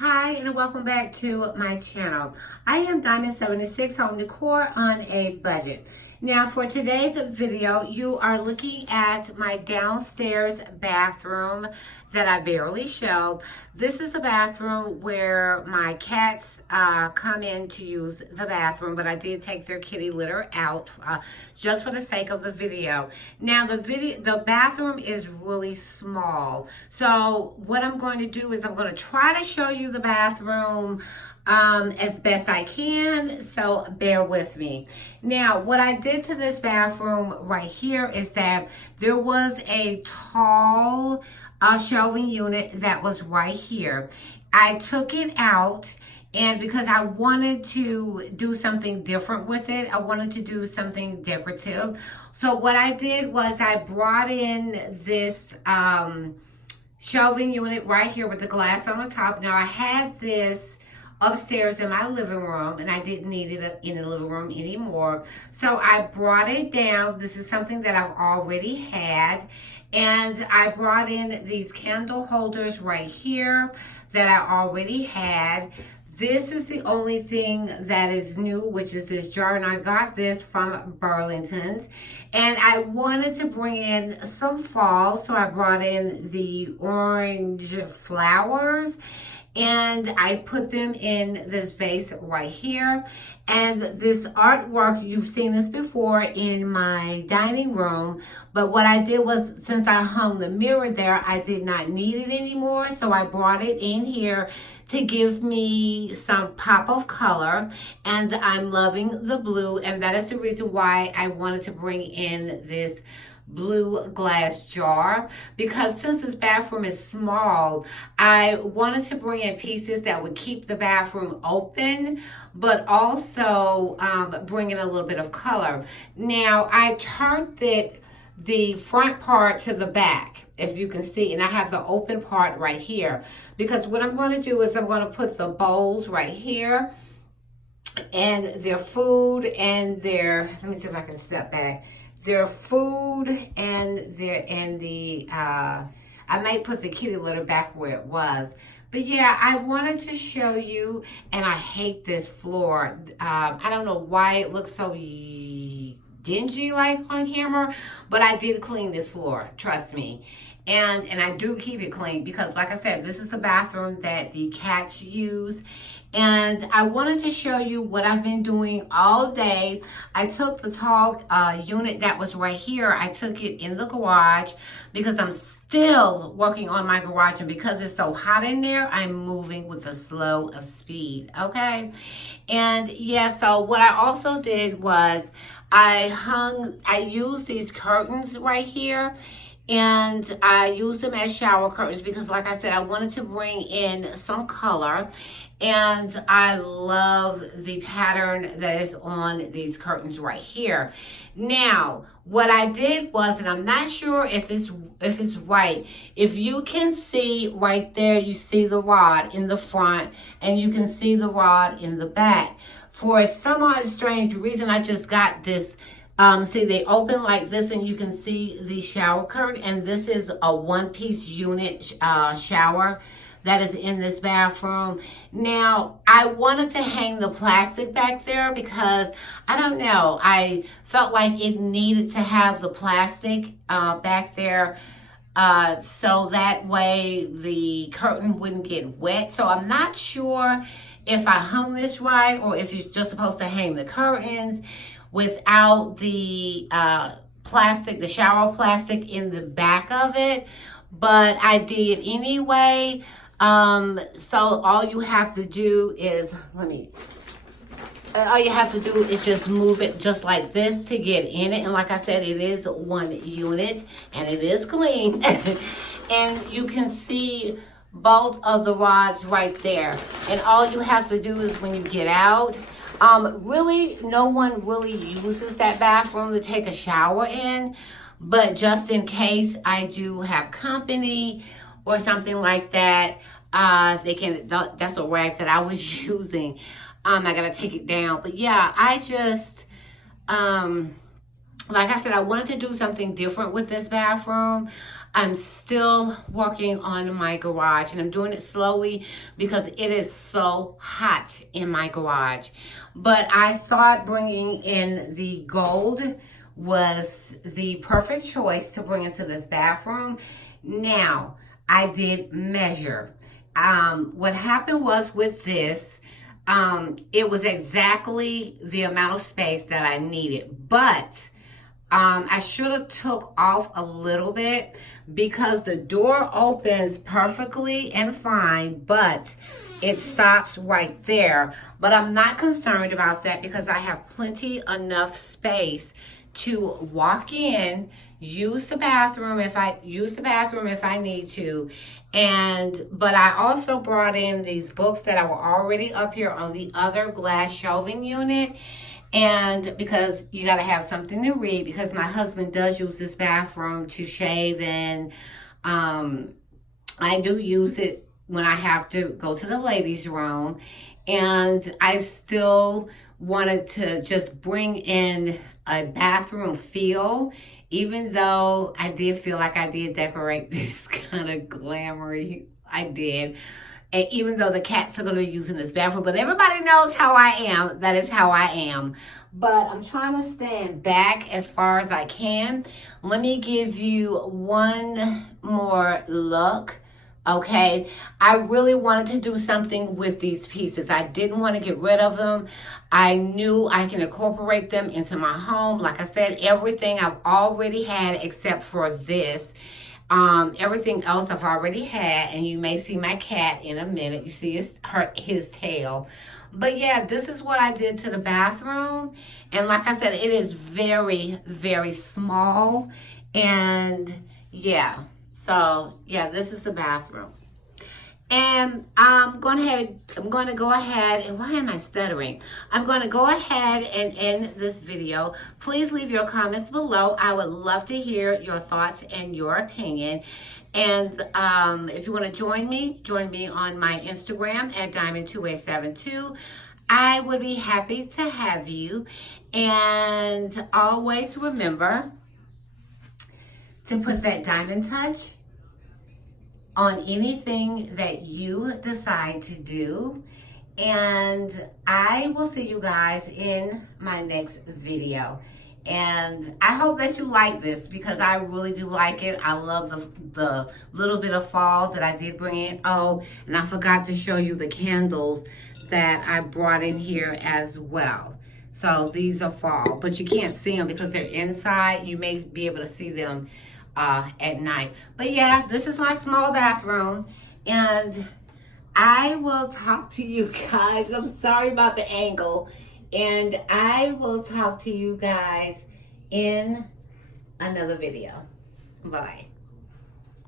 Hi and welcome back to my channel. I am Diamond76 Home Decor on a budget. Now for today's video, you are looking at my downstairs bathroom that I barely showed. This is the bathroom where my cats come in to use the bathroom, but I did take their kitty litter out just for the sake of the video. Now the bathroom is really small. So what I'm going to do is I'm going to try to show you the bathroom as best I can, so bear with me. Now, what I did to this bathroom right here is that there was a tall shelving unit that was right here. I took it out, and because I wanted to do something different with it, I wanted to do something decorative. So what I did was I brought in this shelving unit right here with the glass on the top. Now I had this upstairs in my living room and I didn't need it in the living room anymore. So I brought it down. This is something that I've already had. And I brought in these candle holders right here that I already had. This is the only thing that is new, which is this jar, and I got this from Burlington's. And I wanted to bring in some fall, so I brought in the orange flowers, and I put them in this vase right here. And this artwork, you've seen this before in my dining room, but what I did was, since I hung the mirror there, I did not need it anymore, so I brought it in here to give me some pop of color, and I'm loving the blue, and that is the reason why I wanted to bring in this blue glass jar, because since this bathroom is small, I wanted to bring in pieces that would keep the bathroom open, but also bring in a little bit of color. Now, I turned the front part to the back, if you can see, and I have the open part right here, because what I'm going to do is I'm going to put the bowls right here, and their food and their, let me see if I can step back, their food and I might put the kitty litter back where it was. But yeah, I wanted to show you, and I hate this floor. I don't know why it looks so dingy like on camera, but I did clean this floor, trust me. And I do keep it clean because, like I said, this is the bathroom that the cats use. And I wanted to show you what I've been doing all day. I took the tall unit that was right here. I took it in the garage because I'm still working on my garage. And because it's so hot in there, I'm moving with a slow speed, okay? And yeah, so what I also did was I used these curtains right here. And I used them as shower curtains because, like I said, I wanted to bring in some color. And I love the pattern that is on these curtains right here. Now, what I did was, and I'm not sure if it's right, if you can see right there, you see the rod in the front and you can see the rod in the back. For some odd strange reason, I just got this. See, they open like this and you can see the shower curtain, and this is a one-piece unit shower that is in this bathroom. Now, I wanted to hang the plastic back there because, I don't know, I felt like it needed to have the plastic back there so that way the curtain wouldn't get wet. So I'm not sure if I hung this right or if you're just supposed to hang the curtains without the plastic, the shower plastic in the back of it, but I did anyway. So all you have to do is, all you have to do is just move it just like this to get in it. And like I said, it is one unit and it is clean. And you can see both of the rods right there. And all you have to do is when you get out, really, no one really uses that bathroom to take a shower in, but just in case I do have company or something like that, that's a rag that I was using. I gotta take it down. But yeah, I just, like I said, I wanted to do something different with this bathroom. I'm still working on my garage, and I'm doing it slowly because it is so hot in my garage. But I thought bringing in the gold was the perfect choice to bring into this bathroom. Now, I did measure. What happened was with this, it was exactly the amount of space that I needed, but I should have took off a little bit because the door opens perfectly and fine, but it stops right there. But I'm not concerned about that because I have plenty enough space to walk in, use the bathroom if I need to. But I also brought in these books that were already up here on the other glass shelving unit. And because you got to have something to read, because my husband does use this bathroom to shave, and I do use it when I have to go to the ladies' room. And I still wanted to just bring in a bathroom feel, even though I did feel like I did decorate this kind of glamoury. I did. And even though the cats are going to be using this bathroom, but everybody knows how I am. That is how I am. But I'm trying to stand back as far as I can. Let me give you one more look. Okay, I really wanted to do something with these pieces. I didn't want to get rid of them. I knew I can incorporate them into my home. Like I said, everything I've already had except for this. Everything else I've already had, and you may see my cat in a minute. You see his tail. But yeah, this is what I did to the bathroom. And like I said, it is very, very small. And yeah, so yeah, this is the bathroom. And I'm going to go ahead, and why am I stuttering? I'm going to go ahead and end this video. Please leave your comments below. I would love to hear your thoughts and your opinion. And if you want to join me on my Instagram at Diamond2872. I would be happy to have you. And always remember to put that diamond touch on anything that you decide to do. And I will see you guys in my next video. And I hope that you like this because I really do like it. I love the little bit of fall that I did bring in. Oh, and I forgot to show you the candles that I brought in here as well. So these are fall, but you can't see them because they're inside. You may be able to see them at night. But yeah, this is my small bathroom, and I will talk to you guys. I'm sorry about the angle, and I will talk to you guys in another video. Bye.